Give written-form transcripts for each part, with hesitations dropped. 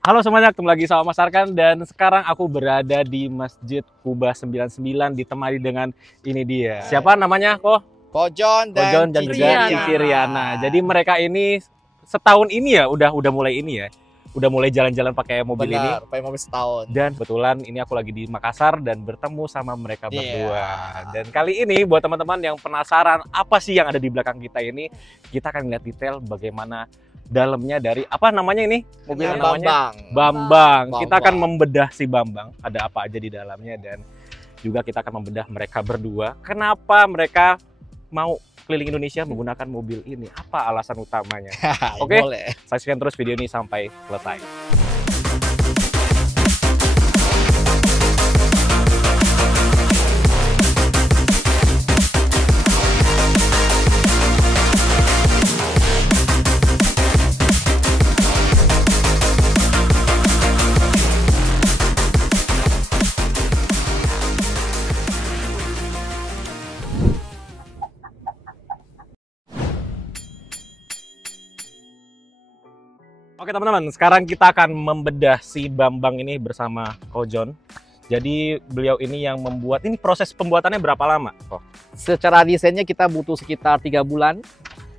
Halo semuanya, ketemu lagi sama Mas Arkan dan sekarang aku berada di Masjid Kubah 99 ditemani dengan ini dia. Siapa namanya kok? Kojon Kojon dan juga Cici Cici Riana. Jadi mereka ini setahun ini ya udah mulai ini ya. Udah mulai jalan-jalan pakai mobil ini. Benar, pakai mobil setahun. Dan kebetulan ini aku lagi di Makassar dan bertemu sama mereka berdua. Dan kali ini buat teman-teman yang penasaran apa sih yang ada di belakang kita ini, kita akan lihat detail bagaimana dalamnya dari apa namanya ini mobilnya namanya Bambang. Kita akan membedah si Bambang, ada apa aja di dalamnya dan juga kita akan membedah mereka berdua. Kenapa mereka mau keliling Indonesia menggunakan mobil ini? Apa alasan utamanya? Oke, saksikan terus video ini sampai selesai. Oke teman-teman, sekarang kita akan membedah si Bambang ini bersama Kojon. Jadi beliau ini yang membuat, ini proses pembuatannya berapa lama? Oh. Secara desainnya kita butuh sekitar 3 bulan.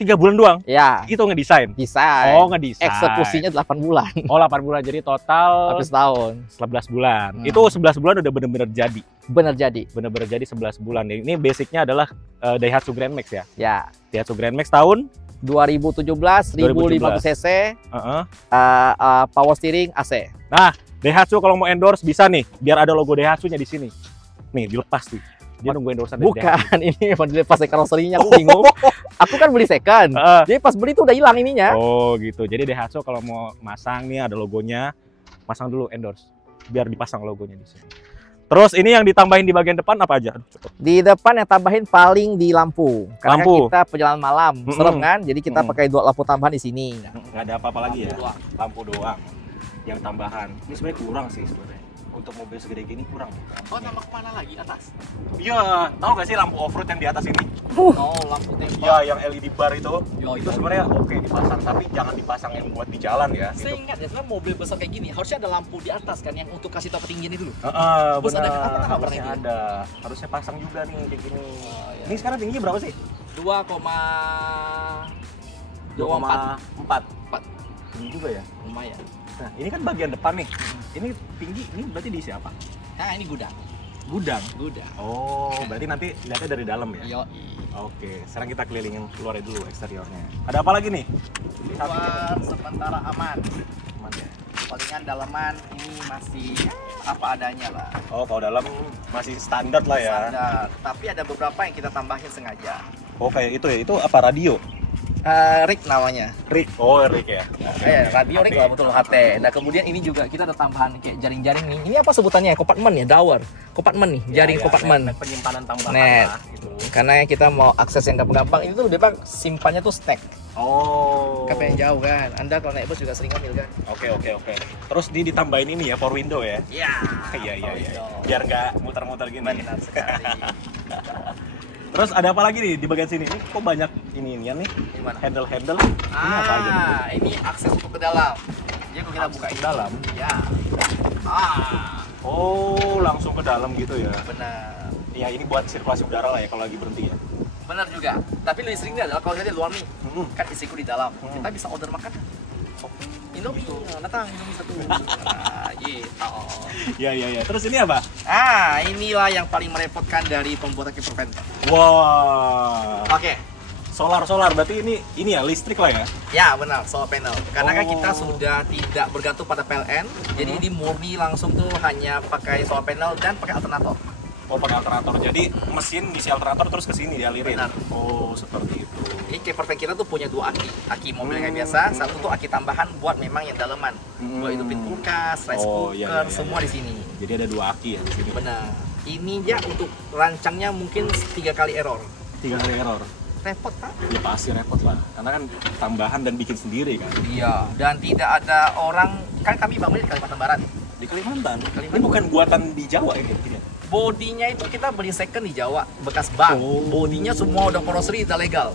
3 bulan doang? Ya. Itu ngedesain? Desain. Oh, ngedesain. Eksekusinya 8 bulan. Oh, 8 bulan. Jadi total habis tahun. 11 bulan. Itu 11 bulan udah bener-bener jadi? Bener jadi. Bener-bener jadi 11 bulan. Ini basicnya adalah Daihatsu Grand Max ya? Ya. Daihatsu Grand Max tahun? 2017, 1050 cc, power steering AC. Nah, Daihatsu kalau mau endorse bisa nih, biar ada logo Daihatsu-nya di sini. Nih, dilepas nih. Dia nunggu endorsean dari Bukan, ini emang dilepas karoserinya, aku bingung. Aku kan beli second, jadi pas beli tuh udah hilang ininya. Oh gitu, jadi Daihatsu kalau mau masang nih ada logonya, masang dulu endorse, biar dipasang logonya di sini. Terus ini yang ditambahin di bagian depan apa aja? Di depan yang tambahin paling di lampu. Karena lampu. Kita perjalanan malam, serem kan? Jadi kita pakai 2 lampu tambahan di sini. Nggak ada apa-apa lagi ya? Lampu doang. Yang tambahan. Ini sebenarnya kurang sih sebenarnya. Untuk mobil segede gini kurang. Oh, tambah kemana lagi? Atas? Iya, tahu nggak sih lampu off-road yang di atas ini? Oh, lampu tembak. Iya, yang LED bar itu. Yo, itu sebenarnya oke dipasang, tapi jangan dipasang yang buat di jalan ya. Saya ingat ya, sebenarnya mobil besar kayak gini harusnya ada lampu di atas kan, yang untuk kasih tahu ketinggian itu loh. Benar. Harusnya ada. Harusnya pasang juga nih kayak gini. Ya. Ini sekarang tingginya berapa sih? 2,4. Tinggi juga ya? Lumayan. Nah, ini kan bagian depan nih. Ini tinggi, ini berarti diisi apa? Nah, ini gudang. Gudang? Gudang. Oh, berarti nanti lihatnya dari dalam ya? Yo. Oke, sekarang kita kelilingin keluarnya dulu eksteriornya. Ada apa lagi nih? Luar sementara aman. Aman ya? Palingan dalaman ini masih apa adanya lah. Oh, kalau dalam masih standar lah ya? Standar. Tapi ada beberapa yang kita tambahin sengaja. Oh, kayak itu ya? Itu apa, radio? Rig namanya. Rig? Oh, rig ya? Radio rig lah, betul, HT. Nah, kemudian ini juga kita ada tambahan kayak jaring-jaring nih. Ini apa sebutannya? Kompartmen ya, dower. Kompartmen nih, jaring kompartmen. Penyimpanan tambahan lah gitu. Karena kita mau akses yang gampang-gampang, ini tuh lebih baik simpannya tuh stack. Oh. Kata yang jauh kan. Anda kalau naik bus juga sering ngambil kan. Oke. Terus ditambahin ini ya, power window ya? Iya. Iya. Biar nggak muter-muter gini. Benar sekali. Terus ada apa lagi nih di bagian sini? Ini kok banyak inian nih? Gimana? Handle. Ini apa aja nih? Ini akses untuk ke dalam. Jadi kalau kita buka Ke dalam? ya. Oh, langsung ke dalam gitu ya? Benar. Ya ini buat sirkulasi udara lah ya kalau lagi berhenti ya? Benar juga. Tapi lebih seringnya adalah kalau dia di luar nih, kan istriku di dalam. Kita bisa order makan. Indomie, datang Indomie 1. Nah, gitu. Iya. Terus ini apa? Inilah yang paling merepotkan dari pembuatan kiper ventilator. Wah. Oke. Solar berarti ini ya listrik lah ya? Ya benar, solar panel. Karena kan kita sudah tidak bergantung pada PLN, jadi ini murni langsung tuh hanya pakai solar panel dan pakai alternator. Oh, pakai alternator. Jadi mesin ngisi alternator terus ke sini dialirin. Benar. Oh, seperti itu. Ini camper van kita tuh punya 2 aki mobil kayak biasa. Satu tuh aki tambahan buat memang yang dalaman. Buat hidupin kulkas, rice cooker, semua di sini. Jadi ada 2 aki ya di sini. Benar. Ini ya untuk rancangnya mungkin 3 kali error. 3 kali error. Repot Pak? Ya pasti repot lah. Karena kan tambahan dan bikin sendiri kan. Iya. Dan tidak ada orang, kan kami bangun di Kalimantan Barat. Di Kalimantan. Ini bukan buatan di Jawa ini. Bodinya itu kita beli second di Jawa, bekas bank. Bodinya semua udah koroseri, udah legal.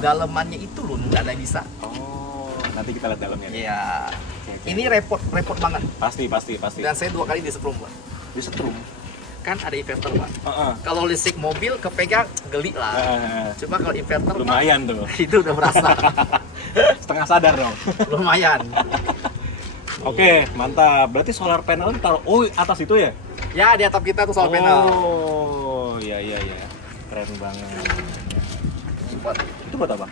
Dalemannya itu loh, nggak ada yang bisa. Nanti kita lihat dalamnya. Iya. Oke. Ini repot banget. Pasti. Dan saya 2 kali disetrum, Pak. Disetrum. Kan ada inverter, Pak. Kalau listrik mobil kepegang geli lah. Cuma kalau inverter lumayan Pak, tuh. itu udah berasa. Setengah sadar dong. Lumayan. Oke, mantap. Berarti solar panel taruh atas itu ya? Ya, di atap kita tuh solar panel. Oh, iya. Keren banget. Itu buat apa?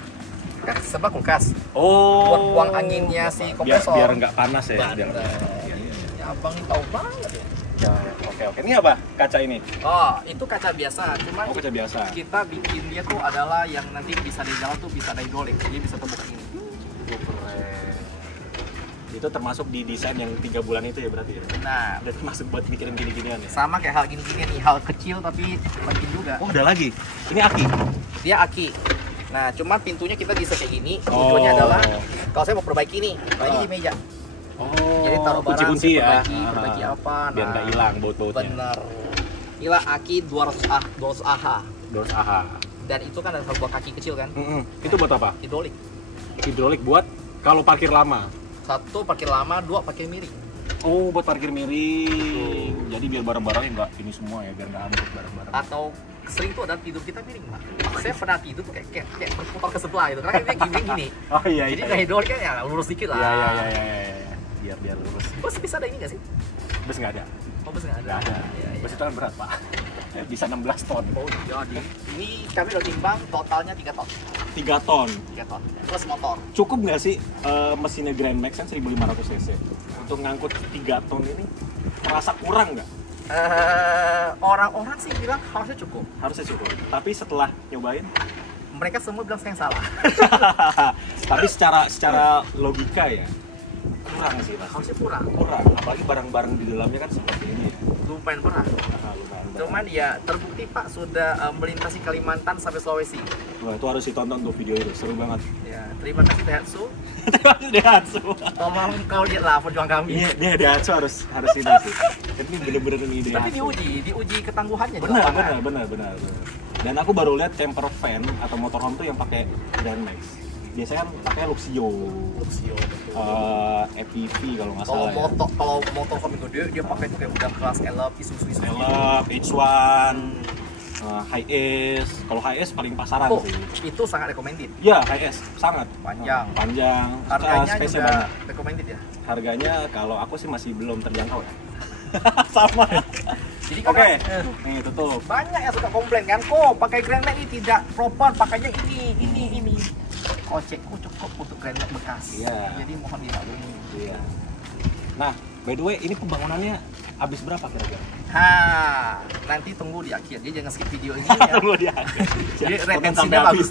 Kan sebelah kulkas. Oh. Buat buang anginnya si kompresor. Biar nggak panas ya. Iya. Ya, abang tahu banget ya. Ya, oke. Ini apa? Kaca ini? Oh, itu kaca biasa. Cuma kaca biasa. Kita bikin dia tuh adalah yang nanti bisa di jalan tuh bisa ada hidrolik. Jadi bisa tembok ini. Keren. Itu termasuk di desain yang 3 bulan itu ya berarti ya? Nah, dan termasuk buat mikirin gini-ginian ya? Sama kayak hal gini-ginian nih, hal kecil tapi penting juga. Oh, ada lagi? Ini aki? Dia aki. Nah, cuma pintunya kita bisa kayak gini. Tujuannya adalah kalau saya mau perbaiki nih, lagi di meja. Oh, jadi taruh barang, kunci ya? perbaiki apa. Biar nggak hilang baut-bautnya. Bener. Gila, aki 200 Ah. 200 Ah. Dan itu kan ada satu buah kaki kecil kan? Itu buat apa? Hidrolik. Hidrolik buat kalau parkir lama? 1 parkir lama, 2 parkir miring. Oh, buat parkir miring. Jadi biar barang-barangnya nggak ini semua ya, biar nggak ambruk barang-barang. Atau sering tuh ada tidur kita miring, Pak. Saya pernah tidur tuh kayak berputar ke sebelah gitu. Karena dia gini. Oh iya. Jadi nggak hidrolik kan ya lurus dikit lah. Iya. Biar lurus. Bus bisa ada ini nggak sih? Bus nggak ada. Oh, bus nggak ada. Nggak ada. Bus itu kan berat, Pak. Bisa 16 ton. Oh iya, ini kami udah timbang totalnya 3 ton. 3 ton. 3 ton. Plus motor. Cukup nggak sih mesinnya Grand Max kan 1500 cc untuk ngangkut 3 ton ini? Merasa kurang nggak? Orang-orang sih bilang harusnya cukup. Harusnya cukup. Tapi setelah nyobain, mereka semua bilang saya yang salah. Tapi secara logika ya kurang sih, Mas. Harusnya kurang. Apalagi barang-barang di dalamnya kan seperti ini ya. Lumayan berat. Cuman ya terbukti Pak sudah melintasi Kalimantan sampai Sulawesi. Wah, itu harus ditonton tuh video itu, seru banget. Ya, terima kasih Daihatsu. Terima kasih Daihatsu. Tolong kau lihatlah perjuangan kami. Iya, Daihatsu harus ini sih. Ini bener-bener ini Tapi diuji ketangguhannya. Benar. Dan aku baru lihat camper van atau motorhome tuh yang pakai Grand Max. Biasanya kan pakai Luxio, EPV kalau nggak salah. Kalau motorhome gede dia pakai tuh kayak udah kelas Elf, Isuzu. H1, Hi-S. Kalau Hi-S paling pasaran sih. Itu sangat recommended. Ya, Hi-S sangat panjang. Harganya juga banget. Recommended ya. Harganya kalau aku sih masih belum terjangkau ya. Sama ya. Jadi Oke, nih tutup. Banyak yang suka komplain kan, kok pakai Grand Max ini tidak proper, pakainya ini. Kocekku cukup untuk Grand Max bekas. Iya. Jadi mohon dimaklumi. Iya. Nah, by the way, ini pembangunannya habis berapa kira-kira? Nanti tunggu di akhir. Jadi jangan skip video ini ya. Tunggu di akhir. Jadi retensinya bagus.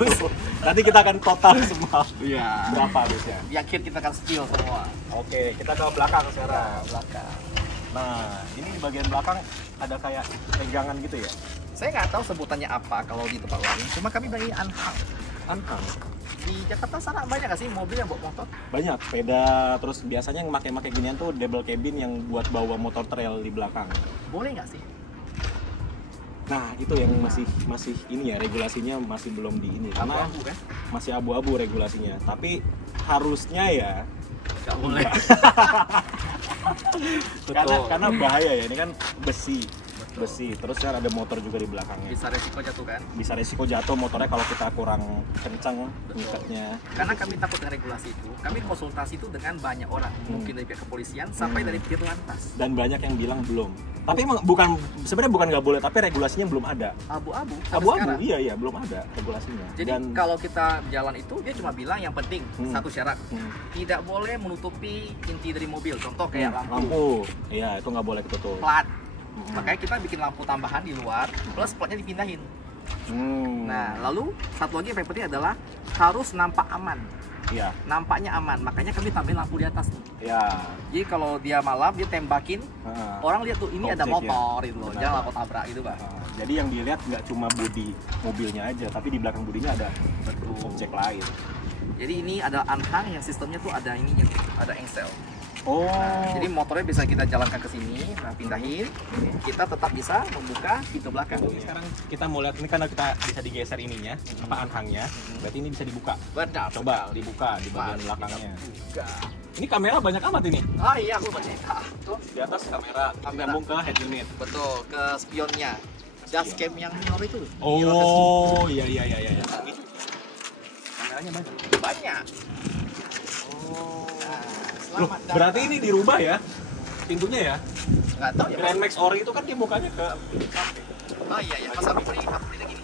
Nanti kita akan total semua. Iya. Berapa habisnya? Di akhir kita akan spill semua. Oke, kita ke belakang sekarang. Belakang. Nah, ini di bagian belakang ada kayak pegangan gitu ya? Saya nggak tahu sebutannya apa kalau di tempat lain. Cuma kami bagi anhang. Di Jakarta sana banyak nggak sih mobil yang bawa motor? Banyak, sepeda. Terus biasanya yang pakai ginian tuh double cabin yang buat bawa motor trail di belakang. Boleh nggak sih? Nah, itu yang masih ini ya, regulasinya masih belum di ini. Karena abu-abu kan? Masih abu-abu regulasinya. Tapi harusnya ya nggak boleh. karena bahaya ya, ini kan besi. Terus kan ada motor juga di belakangnya. Bisa resiko jatuh kan? Bisa resiko jatuh motornya kalau kita kurang kencang ngikatnya. Karena kami takut dengan regulasi itu, kami konsultasi itu dengan banyak orang, mungkin dari pihak kepolisian sampai dari pihak lantas. Dan banyak yang bilang belum. Tapi emang sebenarnya bukan nggak boleh, tapi regulasinya belum ada. Abu-abu. Iya, belum ada regulasinya. Jadi kalau kita jalan itu dia cuma bilang yang penting satu syarat, tidak boleh menutupi inti dari mobil. Contoh kayak lampu. Iya, itu nggak boleh ketutup. Plat. Makanya kita bikin lampu tambahan di luar, plus platnya dipindahin. Nah, lalu satu lagi yang paling penting adalah harus nampak aman. Iya. Nampaknya aman, makanya kami tambahin lampu di atas. Iya. Jadi kalau dia malam dia tembakin, orang lihat tuh ini ada motor itu loh, jangan laku tabrak gitu, Pak. Jadi yang dilihat nggak cuma bodi mobilnya aja, tapi di belakang bodinya ada objek lain. Jadi ini ada anhang yang sistemnya tuh ada ininya, ada engsel. Nah, jadi motornya bisa kita jalankan ke sini, pindahin, kita tetap bisa membuka pintu belakang. Sekarang kita mau lihat ini karena kita bisa digeser ininya, anhangnya, berarti ini bisa dibuka. Benar. Coba dibuka di bagian belakangnya. Ini kamera banyak amat ini. Ah iya, aku baca. Tuh, Di atas kamera, nyambung ke head unit. betul, ke spionnya. Dashcam yang minor itu. Oh, iya. Kameranya banyak. Banyak. Oh. Nah, Loh, selamat berarti ini dirubah ya pintunya ya? nggak tahu ya. Grand Max Ori itu kan dia mukanya ke Oh iya, pas aku beli lagi.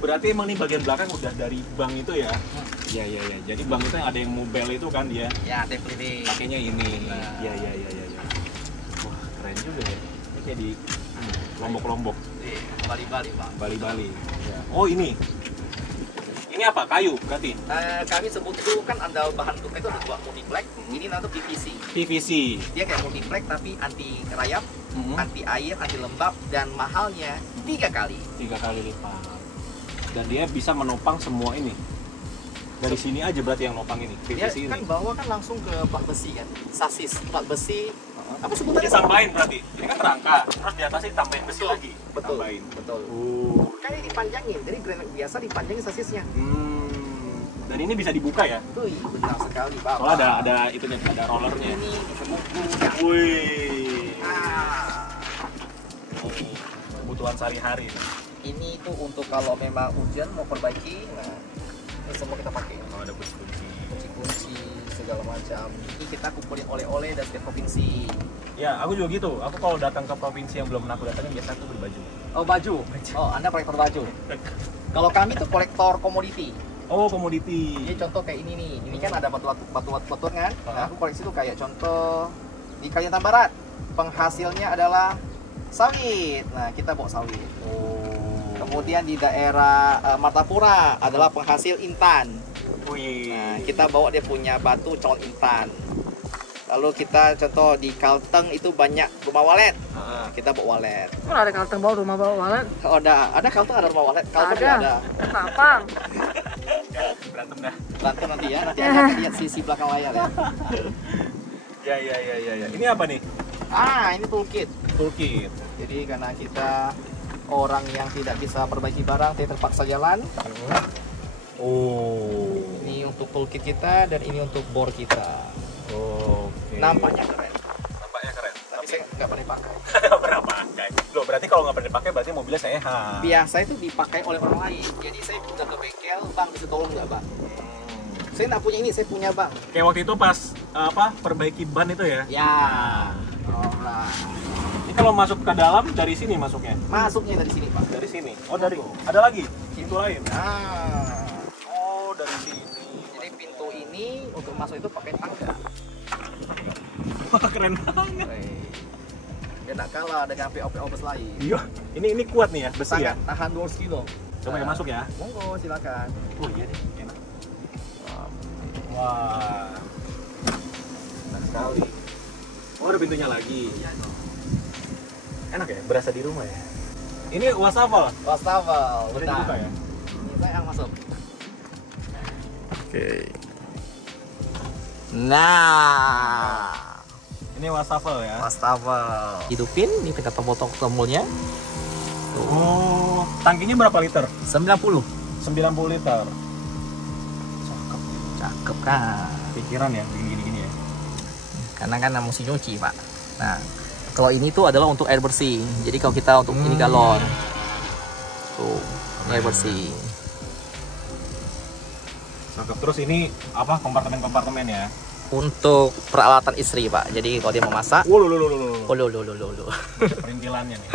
berarti emang nih bagian belakang udah dari bank itu ya? Iya. Jadi bank itu yang ada yang mobile itu kan dia. Ya, template. Pakainya ini. Nah. Iya. Wah, keren juga ya. Ini kayak di Lombok-Lombok. Bali-Bali, Pak. Bali-Bali. Ya. Oh, ini. Ini apa? Kayu berarti? Kami sebut itu kan ada bahan untuk itu ada dua multiplex. Ini nanti PVC. PVC. Dia kayak multiplex tapi anti rayap, anti air, anti lembab, dan mahalnya 3 kali. 3 kali lipat. Dan dia bisa menopang semua ini. Dari sini aja berarti yang nopang ini, Dia PVC kan ini. bawa kan langsung ke plat besi kan, sasis plat besi. Apa sebutannya? Ditambahin berarti. Ini kan rangka, terus di atasnya ditambahin besi lagi. Betul. Tambahin. Betul. Oh. Kayak dipanjangin, jadi Grand Max biasa dipanjangin sasisnya. Dan ini bisa dibuka ya? Wih, benar sekali, Pak. Soalnya ada itunya, ada rollernya. Ini bisa buka. Wih. Ah. Ini kebutuhan sehari-hari. Ini tuh untuk kalau memang hujan mau perbaiki, nah ini semua kita pakai. Oh, ada kunci-kunci. Kunci-kunci segala macam. Ini kita kumpulin oleh-oleh dari setiap provinsi. Ya, aku juga gitu. Aku kalau datang ke provinsi yang belum pernah aku datangin, biasa aku beli baju. Oh, baju. Oh, Anda kolektor baju. Kalau kami tuh kolektor komoditi. Oh, komoditi. Jadi contoh kayak ini nih. Ini kan ada batu kan. Nah, aku koleksi tuh kayak contoh di Kalimantan Barat. Penghasilnya adalah sawit. Nah, kita bawa sawit. Oh. Kemudian di daerah Martapura adalah penghasil intan. Wih. Nah, kita bawa dia punya batu calon intan. Lalu kita contoh di Kalteng itu banyak rumah walet. Nah, kita bawa walet. Mana ada Kalteng bawa rumah bawa walet? Oh, ada Kalteng ada rumah walet. Kalteng Ada. ada. Kenapa? Berantem dah. Berantem nanti ya. Nanti Anda akan lihat sisi belakang layar ya. Ya. Ini apa nih? Ah, ini toolkit. Toolkit. Jadi karena kita orang yang tidak bisa perbaiki barang, saya terpaksa jalan. Oh. Ini untuk toolkit kita dan ini untuk bor kita. Oke. Nampaknya keren, Nampaknya keren. tapi saya nggak pernah pakai. Nggak pernah pakai. Loh, berarti kalau nggak pernah dipakai berarti mobilnya sehat. Biasa itu dipakai oleh orang lain. Jadi saya minta ke bengkel, bang bisa tolong nggak bang? Saya nggak punya ini, saya punya bang. Kayak waktu itu pas perbaiki ban itu ya. Ya. Alright. Ini kalau masuk ke dalam dari sini masuknya. Masuknya dari sini pak. Dari sini. Oh, dari. Ada lagi. Pintu lain. Nah. Oh, dari sini. Jadi pintu ini untuk masuk itu pakai tangga. Wah, keren banget. Dia nggak kalah dengan PO-PO bus lain. Iya. Ini kuat nih ya, besi ya. Sangat tahan 200 kilo. Coba ya masuk ya. Monggo silakan. Oh iya nih, enak. Wah. Enak sekali. Oh, ada pintunya lagi. Enak ya, berasa di rumah ya. Ini wastafel. Wastafel, Boleh benar. dibuka ya? Ini saya yang masuk. Oke. Nah, Ini wastafel ya. wastafel. Hidupin, ini kita tombol-tombolnya. Oh, tangkinya berapa liter? 90. 90 liter. Cakep kan? Pikiran ya, gini-gini ya. Karena kan mesti nyuci, Pak. Nah, kalau ini tuh adalah untuk air bersih. Jadi kalau kita untuk ini galon. Tuh, ini air bersih. Cakep. Terus ini apa kompartemen-kompartemen ya? Untuk peralatan istri, Pak. Jadi kalau dia mau masak, Oh, lo. oh lo. Perintilannya nih.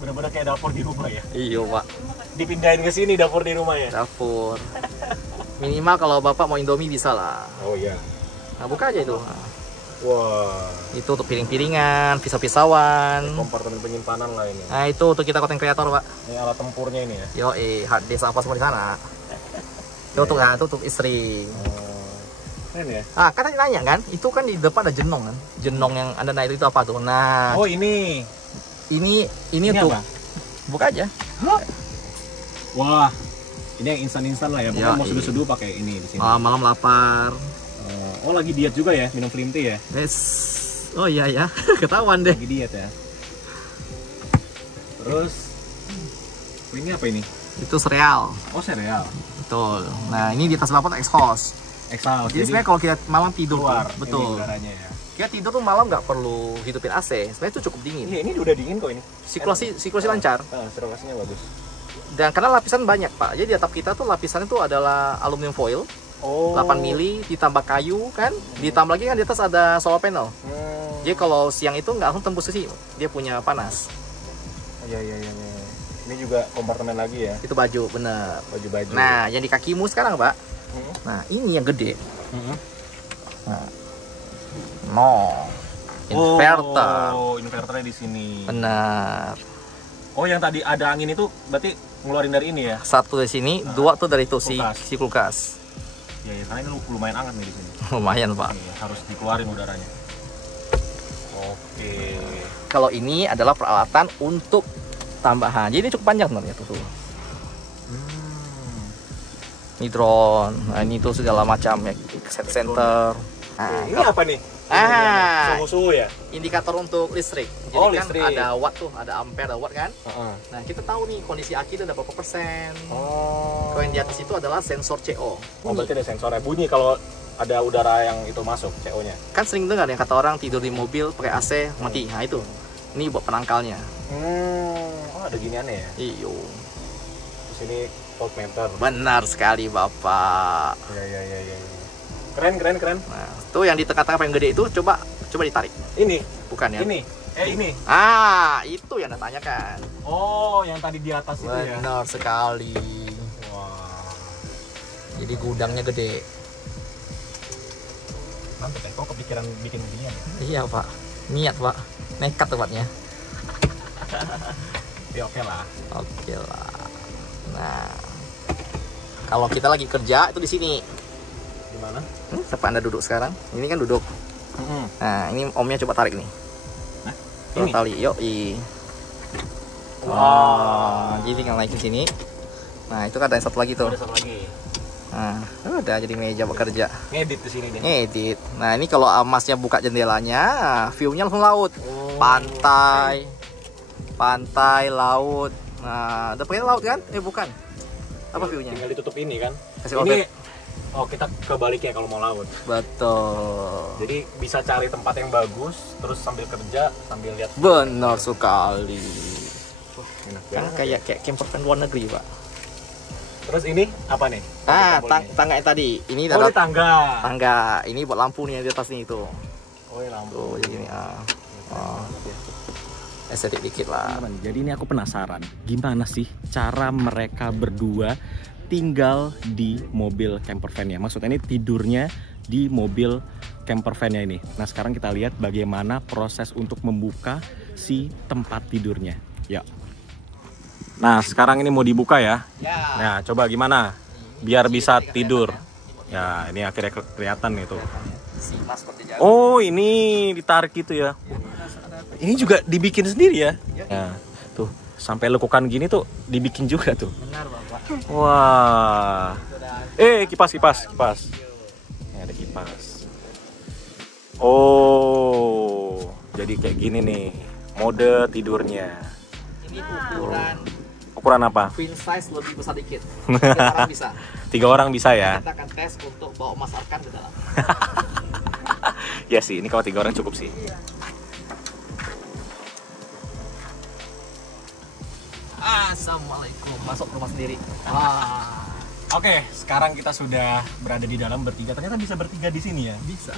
Bener-bener kayak dapur di rumah ya. Iya, Pak. Dipindahin ke sini dapur di rumah ya. Dapur. Minimal kalau Bapak mau Indomie bisa lah. Oh iya. Nah, buka aja itu. Wah. Itu untuk piring-piringan, pisau-pisauan. Kompartemen penyimpanan lah ini. Nah, itu untuk kita konten kreator, Pak. Ini alat tempurnya ini ya. Yo, hard disk apa semua di sana. Itu untuk istri. Keren ya. Ah, kan tadi nanya kan, itu kan di depan ada jenong kan. Jenong yang Anda naik itu apa tuh? Nah, Oh, ini. ini untuk apa? buka aja. Wah. Ini yang instan-instan lah ya. Pokoknya Ya, mau seduh-seduh pakai ini di sini. Malam lapar. Oh, lagi diet juga ya, minum Slim Tea ya. Yes. Oh iya ya, ketahuan deh. Lagi diet ya. Terus ini apa ini? Itu sereal. Oh, sereal. Betul. Nah, ini di atas knalpot exhaust. Exhaust. Jadi sebenarnya kalau kita malam tidur keluar tuh, betul. ini udaranya ya. Kita tidur tuh malam nggak perlu hidupin AC. Sebenarnya itu cukup dingin. Iya, ini udah dingin kok ini. Sirkulasi lancar. Sirkulasinya bagus. Dan karena lapisan banyak Pak. Jadi di atap kita tuh lapisannya tuh adalah aluminium foil. 8 mili ditambah kayu kan, ditambah lagi kan di atas ada solar panel. Jadi kalau siang itu nggak langsung tembus ke sini, dia punya panas. Iya. Ini juga kompartemen lagi ya. Itu baju, bener. Baju. Nah, yang di kakimu sekarang Pak. Nah, ini yang gede. Nah. Inverter. Oh, inverternya di sini. Benar. Oh, yang tadi ada angin itu berarti ngeluarin dari ini ya? Satu dari sini, dua tuh dari itu kulkas. si kulkas. Ya, karena ini lumayan hangat nih di sini. Lumayan Pak. Iya, harus dikeluarin udaranya. Oke. Kalau ini adalah peralatan untuk tambahan. Jadi ini cukup panjang sebenarnya tuh. Ini drone, nah ini tuh segala macam ya, set center. Nah, ini apa nih? Suhu ya? Indikator untuk listrik. Jadi kan listrik. ada watt tuh, ada ampere, ada watt kan. Nah kita tahu nih kondisi aki itu ada berapa persen. Kalau yang di atas itu adalah sensor CO. Oh, berarti ada sensornya. Bunyi kalau ada udara yang itu masuk, CO-nya. Kan sering dengar yang kata orang tidur di mobil pakai AC mati. Nah itu, ini buat penangkalnya. Oh, ada giniannya ya? Iyo. Terus ini voltmeter. Benar sekali Bapak. Iya. Keren. Nah, tuh yang di tengah-tengah paling gede itu coba ditarik. Ini? Bukan ya? Ini? Ini? Itu yang Anda tanyakan. Oh, yang tadi di atas itu ya? Benar sekali. Wah. Jadi gudangnya gede. Mantap ya, kok kepikiran bikin beginian ya? Iya Pak, niat Pak. Nekat tempatnya. Ya oke lah. Oke lah. Nah, kalau kita lagi kerja itu di sini. Di mana? Tempat Anda duduk sekarang. Ini kan duduk. Nah, ini omnya coba tarik nih. Nah, ini tali, yoi. Jadi tinggal naikin sini. Nah, itu kan ada satu lagi tuh. Ada satu lagi. Nah, udah jadi meja bekerja. Ngedit di sini nih. Ngedit. Nah, ini kalau Amasnya buka jendelanya, view-nya langsung laut. Pantai, laut. Nah, udah pengen laut kan? Bukan. Apa view-nya? Tinggal ditutup ini kan. Kasih Ini outlet. kita kebaliknya kalau mau laut. Betul. Jadi bisa cari tempat yang bagus, terus sambil kerja, sambil lihat. Benar sekali. Enak Kan banget. kayak camper van luar negeri, Pak. Terus ini apa nih? Tangga yang tadi. Ini Oh, adalah ini tangga. tangga. Ini buat lampu nih yang di atas nih itu. Oh, ini lampu. Tuh, jadi ini estetik dikit lah. Jadi ini aku penasaran, gimana sih cara mereka berdua tinggal di mobil camper van-nya? Maksudnya ini tidurnya di mobil camper van-nya ini. Nah, sekarang kita lihat bagaimana proses untuk membuka si tempat tidurnya. Ya. Nah, sekarang ini mau dibuka ya. Nah, coba gimana biar bisa tidur. Ya, ini akhirnya kelihatan itu. Oh, ini ditarik gitu ya. Ini juga dibikin sendiri ya. Nah, tuh sampai lekukan gini tuh dibikin juga tuh. Benar, Bapak. Wah. Kipas. Ini ada kipas. Oh, jadi kayak gini nih mode tidurnya. Ini Ukuran apa? queen size lebih besar dikit. 3 orang bisa. 3 orang bisa ya. Kita akan tes untuk bawa Mas Arkan ke dalam. Ya sih, ini kalau 3 orang cukup sih. Assalamualaikum. Masuk rumah sendiri. Oke, sekarang kita sudah berada di dalam bertiga. Ternyata bisa bertiga di sini ya. Bisa.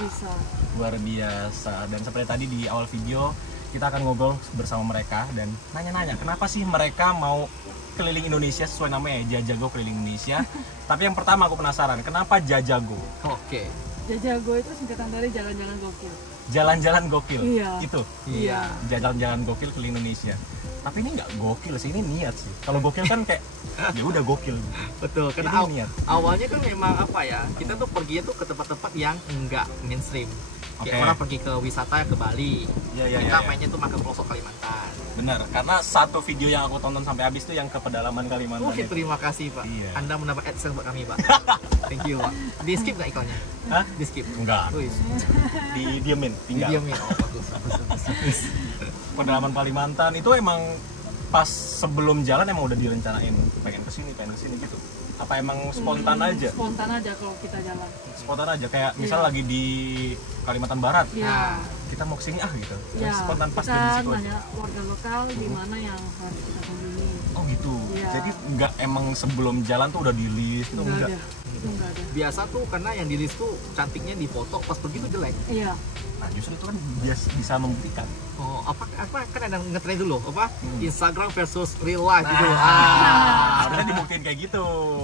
Luar biasa. Dan seperti tadi di awal video, kita akan ngobrol bersama mereka dan nanya-nanya kenapa sih mereka mau keliling Indonesia sesuai namanya ya, Jajago keliling Indonesia. Tapi yang pertama aku penasaran, kenapa Jajago? Oke. Jajago itu singkatan dari jalan-jalan gokil. Jalan-jalan gokil. Iya. Itu. Iya. Jalan-jalan gokil keliling Indonesia. Tapi ini nggak gokil sih, ini niat sih. Kalau gokil kan kayak ya udah gokil. Betul. Ini Karena niat. awalnya kan memang apa ya? Kita tuh perginya tuh ke tempat-tempat yang enggak mainstream. Kayak Oke. orang pergi ke wisata ke Bali. Iya, Kita iya. mainnya tuh makan pelosok Kalimantan. Benar, karena satu video yang aku tonton sampai habis tuh yang ke pedalaman Kalimantan. Oke, itu. terima kasih Pak. Iya. Anda mendapat AdSense buat kami Pak. Thank you Pak. Di skip nggak iklannya? Hah? Di skip. Enggak, Wih, didiemin, tinggal. didiamin. Oh, bagus. Pedalaman Kalimantan itu emang pas sebelum jalan emang udah direncanain pengen kesini gitu. Apa emang spontan aja? Spontan aja kalau kita jalan. Spontan aja, kayak misal lagi di Kalimantan Barat, Iya. kita mau kesini gitu. Iya. Spontan pas Kita di situ aja. nanya warga lokal di mana yang harus kita kunjungi. Oh gitu. Iya. Jadi nggak emang sebelum jalan tuh udah di list itu Enggak enggak. ada. Itu enggak ada. Biasa tuh karena yang di list tuh cantiknya di foto, pas pergi tuh jelek. Iya. Nah, justru itu kan bisa membuktikan. Oh, apa kan ada nge-trend dulu apa? Instagram versus real life gitu. Harusnya dibuktiin kayak gitu.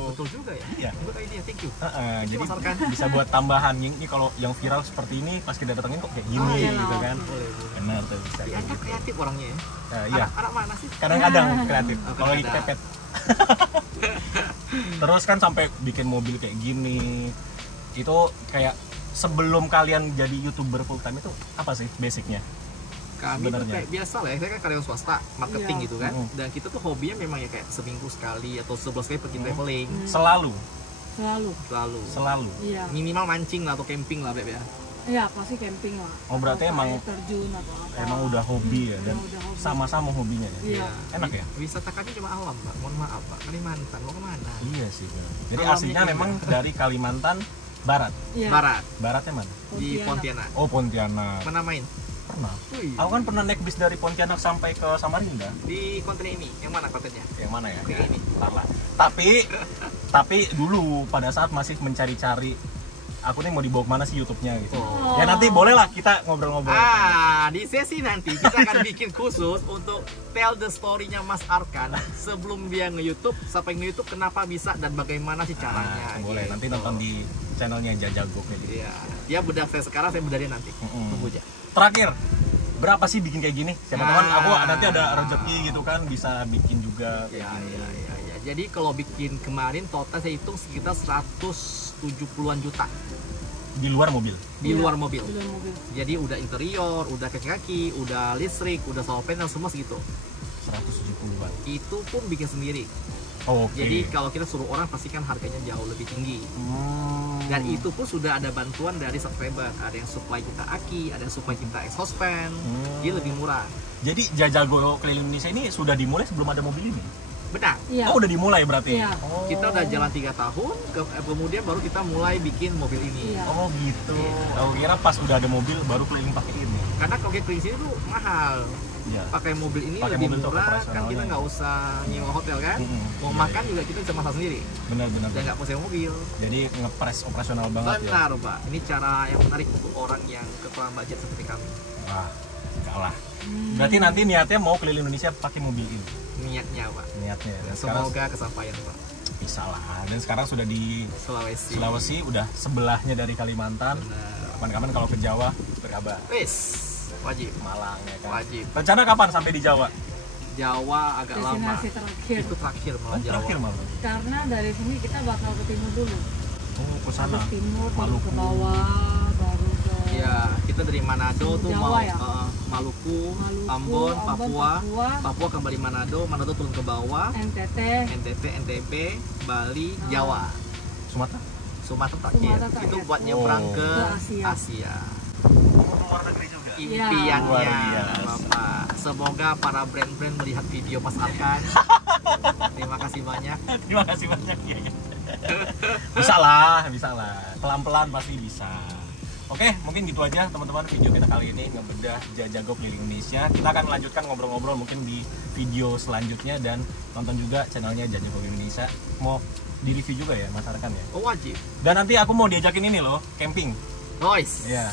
Betul juga ya. Iya. Good idea, thank you. Jadi Mas Arkan. bisa buat tambahan ini kalau yang viral seperti ini pas kita datengin kok kayak gini iya gitu lah. kan. Boleh. Benar tuh bisa. Dia kan kreatif orangnya ya. Iya. Anak mana sih? Kadang-kadang kreatif. Oh, Kalau lagi kadang-kadang. kepepet. Terus kan sampai bikin mobil kayak gini. Itu kayak sebelum kalian jadi YouTuber full time itu apa sih basicnya? Kami tuh Sebenarnya. kayak biasa lah ya, saya kan karyawan swasta, marketing Iya. gitu kan. Mm. Dan kita tuh hobinya memang ya kayak seminggu sekali atau 11 kali pergi traveling. Selalu, Selalu. Selalu. Iya. Minimal mancing lah atau camping lah Beb ya. Iya, pasti camping lah. Oh, berarti Atau emang- air terjun atau apa. emang udah hobi ya dan emang udah hobi. sama-sama hobinya ya. Iya. Enak ya? Wisata kami cuma alam, Pak. Mohon maaf, Pak. Kalimantan, mau kemana? Iya sih. Jadi Alamnya aslinya indah. memang dari Kalimantan Barat. Iya. Barat, Baratnya mana? di Pontianak. Oh, Pontianak. Mana main? Pernah. Wih, Aku kan pernah naik bis dari Pontianak sampai ke Samarinda. di konten ini. Yang mana kontennya? Yang mana ya? Kayak ini. Ntar lah. Tapi dulu pada saat masih mencari-cari aku nih mau dibawa kemana sih YouTube-nya gitu. Oh. Ya nanti boleh lah kita ngobrol-ngobrol. Di sesi nanti kita akan bikin khusus untuk tell the story-nya Mas Arkan sebelum dia nge-YouTube, sampai nge-YouTube kenapa bisa dan bagaimana sih caranya. Boleh, gitu. nanti nonton di channelnya Jajago kayak gitu. Iya, dia bedak saya sekarang, saya bedak dia nanti. Mm-mm. Tunggu aja. Terakhir, berapa sih bikin kayak gini? Siapa tahu kan Ah. aku nanti ada rezeki gitu kan bisa bikin juga kayak Ya, gini. ya. Jadi kalau bikin kemarin total saya hitung sekitar 170-an juta Di luar mobil. di luar mobil. Di luar mobil. Jadi udah interior, udah kaki-kaki, udah listrik, udah solar panel, semua segitu. 170-an. Itu pun bikin sendiri. Oh, oke. Jadi kalau kita suruh orang pasti kan harganya jauh lebih tinggi. Dan itu pun sudah ada bantuan dari subscriber. Ada yang supply kita aki, ada yang supply kita exhaust fan. Dia lebih murah. Jadi Jajago keliling Indonesia ini sudah dimulai sebelum ada mobil ini? Benar. Iya. Oh, udah dimulai berarti? Iya. Oh. Kita udah jalan 3 tahun, kemudian baru kita mulai bikin mobil ini. Iya. Oh gitu. Iya. Aku kira pas udah ada mobil baru keliling pakai ini. Karena kalau kita keliling sini tuh mahal. Iya. Pakai mobil ini Pakai lebih mobil tuh murah, kan operasionalnya. kita nggak usah nyewa hotel kan. Mm-mm. Mau Iya, makan juga kita bisa masak sendiri. Benar-benar. Dan nggak perlu sewa mobil. Jadi ngepres operasional banget ya. Benar, Pak. Ini cara yang menarik untuk orang yang kekurangan budget seperti kami. Wah, enggak lah. Berarti nanti niatnya mau keliling Indonesia pakai mobil ini. Niatnya, Pak. Niatnya. Dan sekarang Semoga kesampaian, Pak. bisa lah. Dan sekarang sudah di Sulawesi. Sulawesi, udah sebelahnya dari Kalimantan. Benar. Kapan-kapan kalau ke Jawa berkabar. Wis, wajib. Malang ya kan. Wajib. Rencana kapan sampai di Jawa? Jawa agak lama. Destinasi terakhir. Itu terakhir malah Oh, Jawa. terakhir malah. Karena dari sini kita bakal ke timur dulu. Oh, ke sana. Habis timur, baru Maluku. ke bawah, baru ke Ya, kita dari Manado tuh Jawa mau ya? Maluku, Maluku, Ambon, Papua. Papua, Papua kembali Manado, Manado turun ke bawah, NTT, NTT, NTB, Bali, Jawa. Sumatera? Sumatera terakhir. Sumatera terakhir. Itu buat nyebrang Oh. ke Ke Asia. Asia. Mau ke luar negeri juga? Iya. Impiannya, Luar biasa. Bapak. Semoga para brand-brand melihat video Mas Arkan. Terima kasih banyak. Terima kasih banyak ya. Bisa lah. Pelan-pelan pasti bisa. Oke, mungkin gitu aja teman-teman video kita kali ini ngebedah Jajago keliling Indonesia. Kita akan lanjutkan ngobrol-ngobrol mungkin di video selanjutnya dan nonton juga channelnya Jajago Indonesia. Mau di review juga ya Mas Arkan ya. Oh, wajib. Dan nanti aku mau diajakin ini loh, camping. Noise. Iya,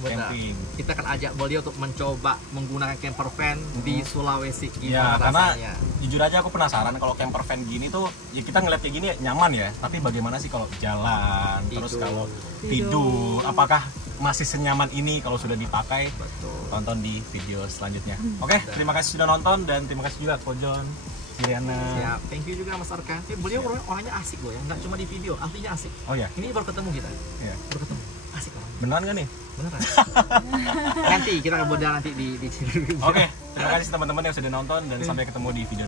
Benar. camping. Kita akan ajak beliau untuk mencoba menggunakan camper van di Sulawesi. Iya, Gimana karena rasanya? jujur aja aku penasaran kalau camper van gini tuh ya kita ngeliat kayak gini nyaman ya, tapi bagaimana sih kalau jalan, terus Tidur. kalau tidur, apakah masih senyaman ini kalau sudah dipakai? Betul. Tonton di video selanjutnya. Oke, terima kasih sudah nonton dan terima kasih juga Kojon, Siriana. Ya, thank you juga Mas Arkan. Beliau orangnya asik loh ya, nggak cuma di video, aslinya asik. Oh ya, Ini baru ketemu kita, ya. baru ketemu. Asik orang. Beneran gak nih? Beneran. Nanti kita akan bedah nanti di sini. Oke, terima kasih teman-teman yang sudah nonton dan sampai ketemu di video